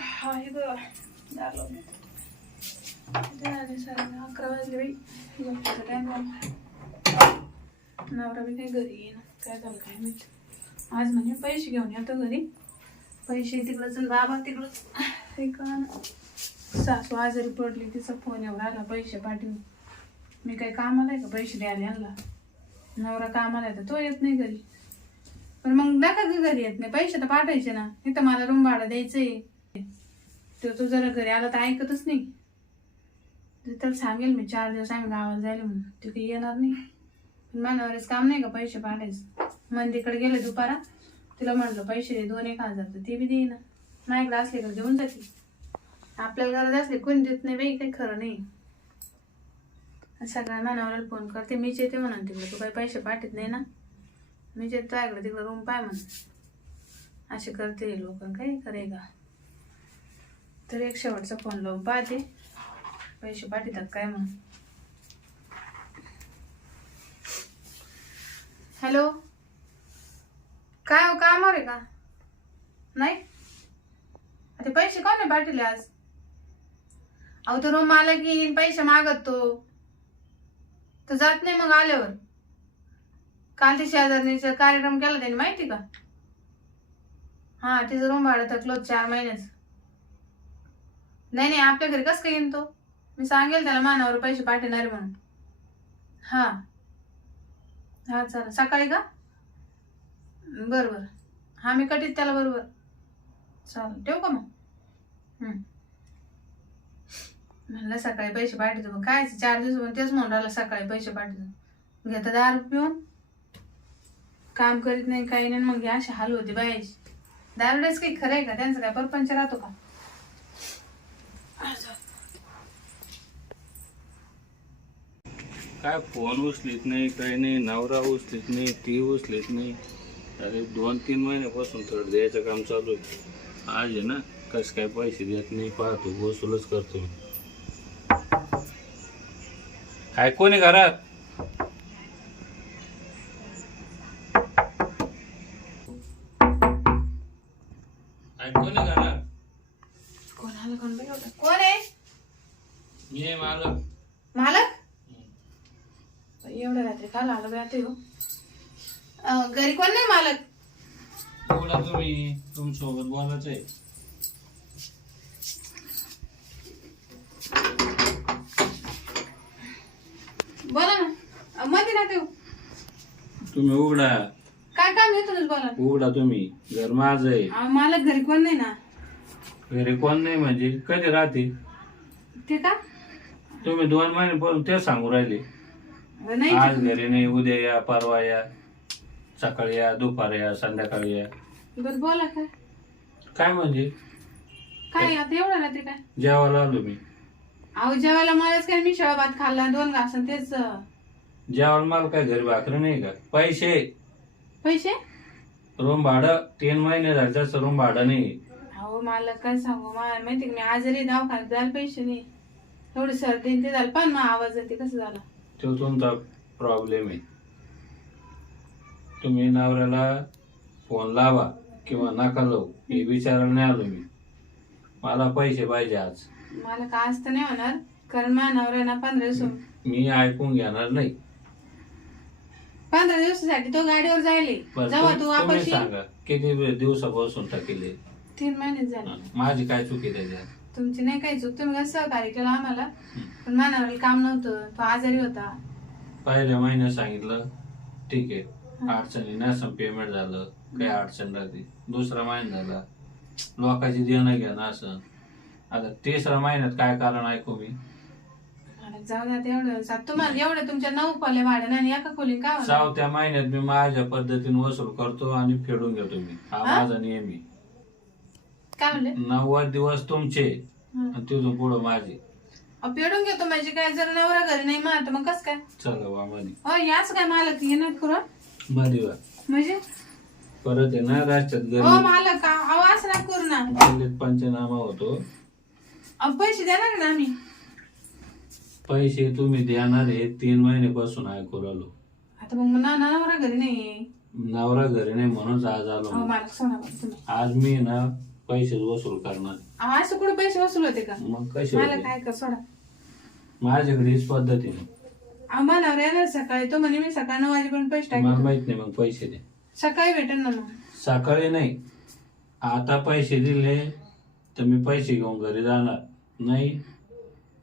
हाय ग झालं झाले साडे अकरा वाजले बाई झोपायचा टाइम झाला नवरा बी काही घरी. येईन काय झालं काय माहिती आज म्हणजे पैसे घेऊन येतो घरी. पैसे तिकडंच बाबा तिकडंच. हे कळलं सासू आजारी पडली तिचा फोन येऊन आला पैसे पाठवून मी काही कामाला आहे का? पैसे द्यायला यांना नवरा कामाला आहे तर तो येत नाही घरी. पण मग नका का घरी येत नाही. पैसे तर पाठायचे ना. इथं मला रूम भाडं द्यायचं आहे तो तो जरा घरी आला तर ऐकतच नाही. तर त्याला सांगेल मी चार दिवस आम्ही गावाला जायला म्हणून. तो काही येणार नाही. पण मनावरच काम नाही का पैसे पाठायचं मंदीकडे गेले दुपारा. तिला म्हटलं पैसे दे दोन एक हजार तर ते बी देईना. माझ्याकडे असले का घेऊन जाते आपल्याला गरज असली कोणी देत नाही बाई काही खरं नाही. सगळ्या मनावर फोन करते. मीच येते म्हणून तिकडे. तू काही पैसे पाठवत नाही ना? मीच येतो ऐकलं तिकडं रूम पाय म्हणून. असे करते लोक. काही करे का? तर एक शेवटचा फोन लावून पाहते. पैसे पाठवतात काय मग? हॅलो? काय हो कामावर आहे का? नाही? आता पैसे कोण पाठवले आज? अहो तो रूम आला की पैसे मागत. तो तर जात नाही मग आल्यावर. काल ते शेजारणीचा कार्यक्रम केला त्यांनी माहिती का? हा तिचं रूम भाडं थकलो चार महिन्याचं. नाही नाही आपल्या घरी कसं काय येईन तो? मी सांगेल त्याला मानावर पैसे पाठवणार म्हणून. हा. हा चालेल. सकाळी का? बरं बरं. हा मी कटीत त्याला बरोबर. चालेल. ठेवू का मग? हम्म. म्हणलं सकाळी पैसे पाठवतो मग काय चार दिवस पण तेच म्हणून राहिलं सकाळी पैसे पाठवतो. घेता दारू पिऊन. काम करीत नाही काही नाही मग हे असे हाल होते बायाची दारुडेच काही खरं आहे का? त्यांचा काय परपंच राहतो का? काय फोन उचलीत नाही काही नाही नवरा उचलीत नाही ती उचलीत नाही. अरे दोन तीन महिन्यापासून थोडं द्यायचं काम चालू आहे. आज आहे ना कसं काय पैसे देत नाही पाहतो वसूलच करतो मी. काय कोणी घरात? काल आलं बाई आता ह्यो? अं, घरी कोण नाही मालक? बोला तुम्ही तुमच्यासोबत बोलायचं आहे. बोला ना. अं, मध्ये ना ठेव. तुम्ही उघडा. काय काम येतो बोला. उघडा तुम्ही. घर माझं आहे. अं, मालक घरी कोण नाही ना? घरी कोण नाही म्हणजे कधी राहते ते का? तुम्ही दोन महिन्यापासून ते सांगू राहिले. नाही आज घरी नाही उद्या या परवा या सकाळी या दुपारी या संध्याकाळी या. बरं बोला काय? काय म्हणजे? काय आता एवढ्या रात्री काय? जेवायला आलो मी. अहो जेवायला मलाच काय मी शेळा भात खाल्ला दोन घास तेच. जेवायला मला काय घरी भाकरी नाही का? पैसे. पैसे? रूम भाडं तीन महिने झाले जास्त रूम भाडं नाही. अहो मला काय सांगू मला माहिती का मी आजारी दवाखान्यात जायला पैसे नाही. एवढी सर्दी ते झालं पण मग आवाज येते कसं झाला? तो तुमचा प्रॉब्लेम आहे. तुम्ही नवऱ्याला फोन लावा किंवा नका लावू हे विचारायला नाही आलो मी. मला पैसे पाहिजे आज. मला का आज तर नाही होणार कारण मानावर ना पंधरा दिवस मी ऐकून घेणार नाही. पंधरा दिवसासाठी तो गाडीवर जायले. जेव्हा तुम- तू तुम्ही वापस सांगा किती दिवसापासून टाकेले तीन महिने झाले. माझी काय चुकी त्याच्यात? तुमची नाही काही चूक. तुम्ही कसं सहकार्य केलं आम्हाला? पण मानावर काम नव्हतं. तो आजारी होता. पहिल्या महिन्यात सांगितलं ठीक आहे अडचणी नसं पेमेंट झालं काही अडचण राहते. दुसरा महिना झाला लोकांची देणं घेणं असं आता तिसऱ्या महिन्यात काय कारण ऐकू मी? मला जाऊ द्या ते एवढं सा- तुम्हाला एवढं तुमच्या नऊ खोले भाडे आणि एका खोली काय होणार? चौथ्या महिन्यात मी माझ्या पद्धतीने वसूल करतो आणि फेडून घेतो मी. हा हा? माझा नियम आहे. काय म्हणले? नव्वद दिवस तुमचे. आणि तिथून पुढं माझे. अहो, पेडून घेतो म्हणजे काय जर नवरा घरी नाही मग आता मग कसं काय? चला वा मध्ये अहो याच काय मालक हे नाही करू मध्ये वा. म्हणजे? परत आहे ना राज्यात हो घरी मालक अहो असं ना करू ना. पंचनामा होतो. अहो पैसे देणार ना आम्ही? पैसे तुम्ही देणार आहे तीन महिन्यापासून ऐकू राहिलो आता मग ना नवरा घरी नाही. नवरा घरी नाही म्हणूनच आज आलो अहो. मालक तुम्ही. आज मी ना पैसे वसूल करणार. असं कुठे पैसे वसूल होते का? मग कसे मला होते? काय कर सोडा. माझ्याकडे हीच पद्धत आहे अहो, मनावर येणार सकाळी. तो म्हणे मी सकाळी नऊ वाजेपर्यंत पैसे मला टाकतो माहीत नाही मग पैसे दे. सकाळी भेटेल ना मग. सकाळी नाही. आता पैसे दिले तर मी पैसे घेऊन घरी जाणार. नाही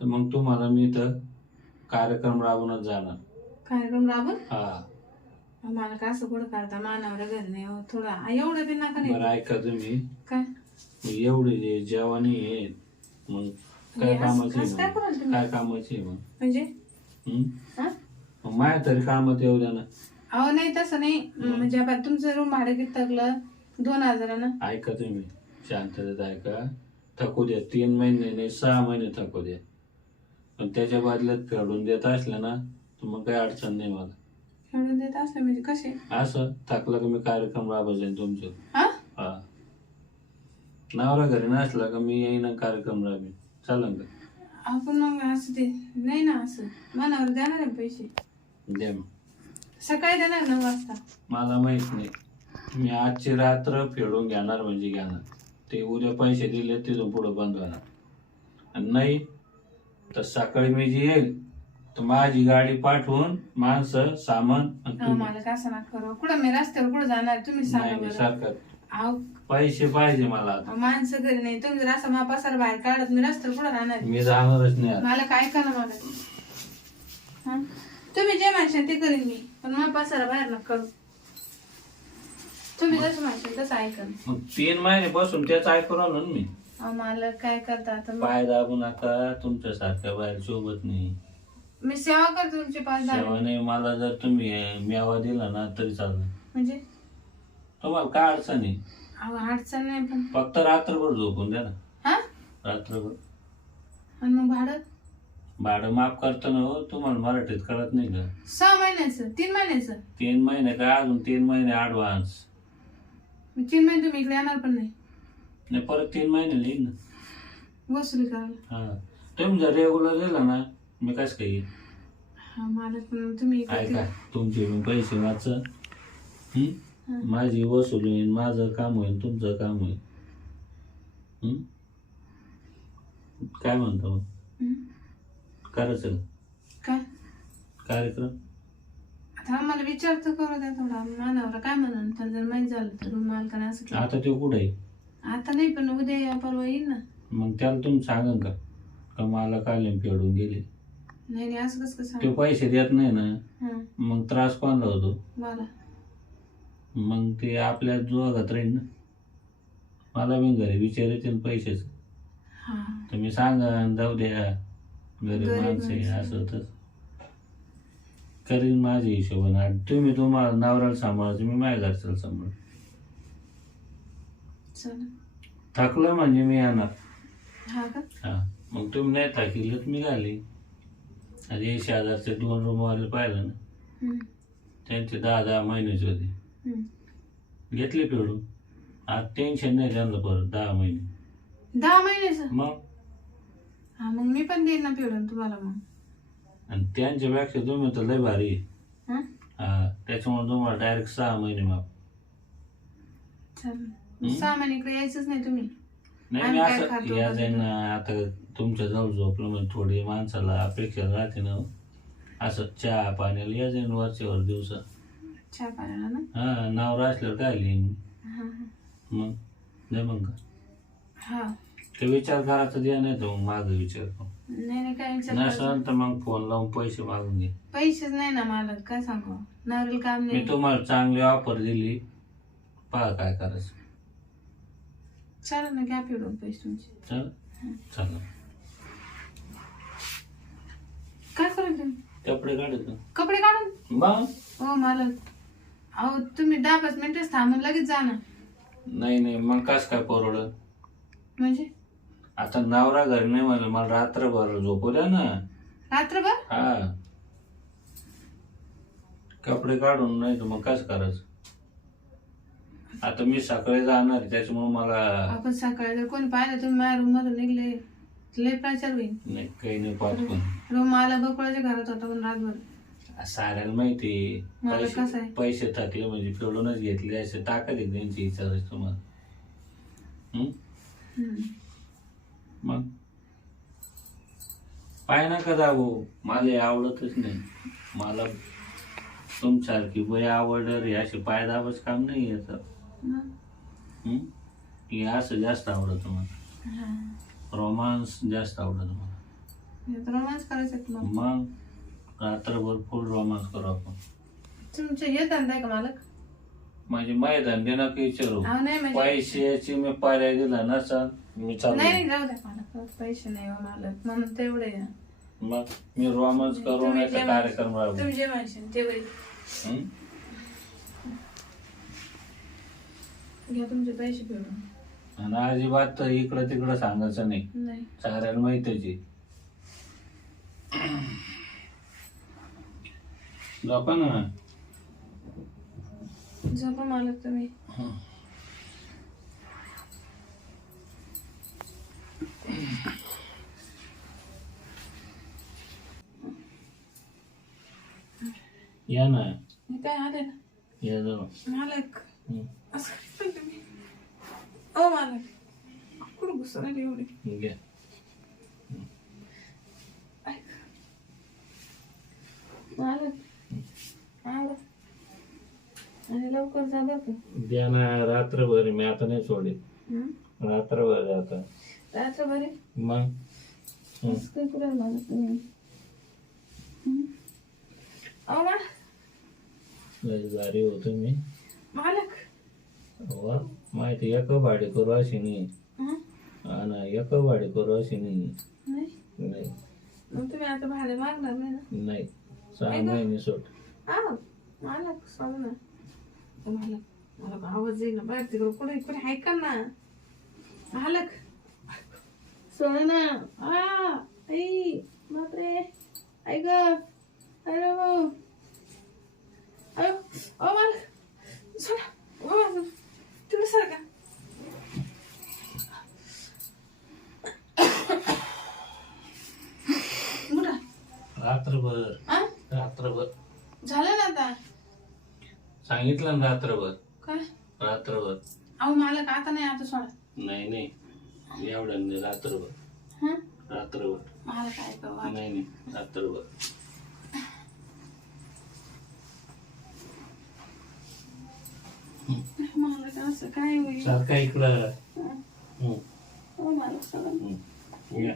तर मग तुम्हाला मी तर कार्यक्रम राबवूनच जाणार. कार्यक्रम राबून हा. मला काय असं कुठं करता? मानावर घर नाही हो थोडं. एवढं बी नका बरं नाही ऐका तुम्ही. काय? एवढे जे जेवणी आहेत मग काय कामाचे काय कराल तुम्ही? काय कामाचे मग? म्हणजे? हा? मग माझ्या तरी कामात येऊ द्या ना. अहो नाही तसं नाही. म्हणजे आता तुमचं रूम भाडं किती टाकलं? दोन हजारानं. ऐका तुम्ही शांततेत ऐका. थकू द्या. तीन महिने नाही सहा महिने थकू द्या. पण त्याच्या बदल्यात फेडून देत असलं ना तर मग काही अडचण नाही मला. खेळून देत असलं म्हणजे कसे? असं थकलं का मी कार्यक्रम राबवले तुमचे. हा? नवरा घरी नसला का मी येईन आणि कार्यक्रम राबीन. चालेल का आपण मग असं ते नाही ना असं. मनावर देणार आहे पैसे. द्या मग. सकाळी देणार नऊ वाजता. मला माहीत नाही. मी आजची रात्र फेडून घेणार म्हणजे घेणार. ते उद्या पैसे दिले तिथून पुढे बंद होणार. आणि नाही तर सकाळी मी जी येईल तर माझी गाडी पाठवून माणसं सामान आणि तुम्ही. असं करू. कुठं मी रस्त्यावर कुठं जाणार? तुम्ही सांगा नाही नाही, बरं. सरकार अहो पैसे पाहिजे मला आता. माणसं घरी नाही. तुम्ही जर असं मापासार बाहेर काढत मी रस्त्यावर कुठं राहणार? मी जाणारच नाही आता. मला काय करा मला हा? तुम्ही जे म्हणशाल ते करीन मी पण मापासार बाहेर नका करू. तुम्ही जसं म्हणशाल तसं ऐकन मग तीन महिने बसून त्याच ऐकून आलो ना मी. अहो, मला काय करता आता? पाय दाबून आता तुमच्यासारख्या बाहेर सोबत नाही. मी सेवा करते तुमची पाच दहा सेवा नाही मला जर तुम्ही मेवा दिला ना तरी चालेल म्हणजे? तुम्हाला काय अडचण आहे? अहो अडचण नाही पण फक्त रात्रभर झोपून द्या ना. हा? रात्रभर. आणि मग भाडं? भाडं माफ करताना हो तुम्हाला मराठीत कळत नाही का? सहा महिन्याचं तीन महिन्याचं? तीन महिने काय अजून तीन महिने ऍडव्हान्स मी तीन महिने तुम्ही इकडे येणार पण नाही. नाही परत तीन महिने येईल ना. वसुली करायला. हा. तुम्ही जर रेग्युलर दिला ना मी कस काय येईल? हा मला पण तुम्ही इकडे ऐका तुमचे मी पैसे वाच. माझी वसूल होईल माझं काम होईल तुमचं काम होईल हं? काय म्हणतो मग? हं? करायचं काय? कार्यक्रम? आता मला विचार तर करू द्या थोडा. मानावर काय म्हणून तर जर माहीत झालं तर रूम मालकाने असं केलं. आता ते कुठे आहे? आता नाही पण उद्या या परवा येईल ना. मग त्याला तुम्ही सांगा का? का मला काल फेडून गेले? नाही नाही असं कसं कसं ते पैसे देत नाही ना. मग त्रास कोणला होतो? बोला मग ते आपल्या जोगात राहील ना. मला मी घरी विचारायचे ना पैशाचं हा. तर मी सांगा जाऊ द्या. गरीब गरीब माणसं आहे, माणसं. असं तसं करीन माझ्या हिशोबाने आणि तुम्ही तुम्हाला नवऱ्याला सांभाळायचं मी माझ्या घरच्याला सांभाळ. चला. थकलं म्हणजे मी येणार. हा का? हा. मग तुम्ही नाही थकिलं तर मी घाली. आणि हे शेजारचे दोन रूमवाले पाहिलं ना. त्यांचे दहा दहा महिन्याचे होते. घेतले फेडून आज टेन्शन नाही त्यांना परत दहा महिने. दहा महिन्याचं मग? हा मग मी पण देईन ना पिवडून तुम्हाला मग. आणि त्यांच्यापेक्षा तुम्ही तर लय भारी आहे. हा? हा त्याच्यामुळे तुम्हाला डायरेक्ट सहा महिने माफ. चालेल. सहा महिने इकडे यायचंच नाही तुम्ही. नाही आम्ही मी काय असं खातो या कधी जाईन आता तुमच्या जवळ झोपलं म्हणजे थोडी माणसाला अपेक्षा राहते ना. असं चहा पाण्याला या जाईन वरच्यावर दिवसा. चहा पाण्याला ना? हा नवरा असल्यावर काय लिहिन? हा. मग? नाही मग का? हा. ते विचार करायचा द्या नाही तर मग माझा विचार करू नाही नाही काय विचार करायचं? नसेल तर मग फोन लावून पैसे मागून घे. पैसेच नाही ना मला काय सांगू? नवरेल काम मी नाही. तुम्हाला चांगली ऑफर दिली. पहा काय करायचं. चालेल ना घ्या पिवडून पैसे तुमचे. चल. चला. काय करू तुम्ही कपडे काढत कपडे काढून? मग? हो मालक. अहो तुम्ही दहा पाच मिनिटच थांबून लगेच जा ना. नाही नाही मग कस काय परवडत म्हणजे? आता नवरा घरी नाही म्हणलं मला रात्रभर झोपू द्या ना. रात्रभर? हा. कपडे काढून नाही तर मग कसं करायचं? आता मी सकाळी जाणार आहे, त्याच्यामुळे मला आपण सकाळी जर कोणी पाहिलं तुम्ही माझ्या रूम मधून निघले लय प्रचार होईल. नाही काही नाही पण. रूम मला बकुळाच्या घरात होता पण रातभर. साऱ्याला माहिती आहे. मला कसं पैसे आहे? पैसे टाकले म्हणजे फेडूनच घेतले असे टाका दे त्यांची विचारायचं तुम्हाला? हम्म. मग पाय नका जाऊ मला हे आवडतच नाही मला तुमच्यासारखी वय आवडलं रे असे पाय दाबाच काम नाही याचं मग? हं? हे असं जास्त आवडतं मला हा. रोमांस जास्त आवडतं मला रोमांस करायचं मग मग रात्रभर फुल रोमांस करू आपण. तुमचे हे धंदा आहे का मालक? म्हणजे माय धंदे नका विचारू. अहो नाही म्हणजे पैशाची मी पर्याय दिला नसा मी चालू नाही नाही, जाऊ द्या मालक पैसे नाही हो मालक म्हणून तेवढे आहे. मग मी रोमांस तुम्ही याचा जे कार्यक्रम म्हणशील- राहू तुम्ही जे म्हणशील ते होईल. हं? घ्या तुमचे पैसे आणि अजिबात तर इकडं तिकडं सांगायचं नाही. नाही. साऱ्याला माहितीची झोपा ना झोपा मालक तुम्ही या ना. हे काय आले ना? या जाऊ. मालक. असं काय तुम्ही ओ मालक. कुठं आली एवढी? घ्या मालक आवडा आणि लवकर जा बरं का द्या ना रात्रभर मी आता नाही सोडेल हं? रात्रभर आता रात्रभरी? मग? हं. असं काय कुठं मालक तुम्ही? हं? अहो मा लय भारी होतो मी मालक? वा माहिती एक भाडे करू अशी नाही. हं? हा ना एक भाडे करू अशी नाही. नाही? नाही. मग तुम्ही आता भाडे मागणार नाही ना? नाही. सहा महिने सोड. आव मालक सांग ना ए, मला आवाज येईल ना बाहेर तिकडं कुठे कुठे का ना. मालक सोड ना आई बापरे. ऐक सांगितलं ना रात्रभर. काय? रात्रभर. अहो मालक आता नाही आता सोडा. नाही नाही. एवढं नाही रात्रभर. हं? रात्रभर. मला काय कळवा नाही नाही. रात्रभर. मला काय असं? काय होईल? सारखा इकडं. हं. हं, हो मला सगळं हं. या.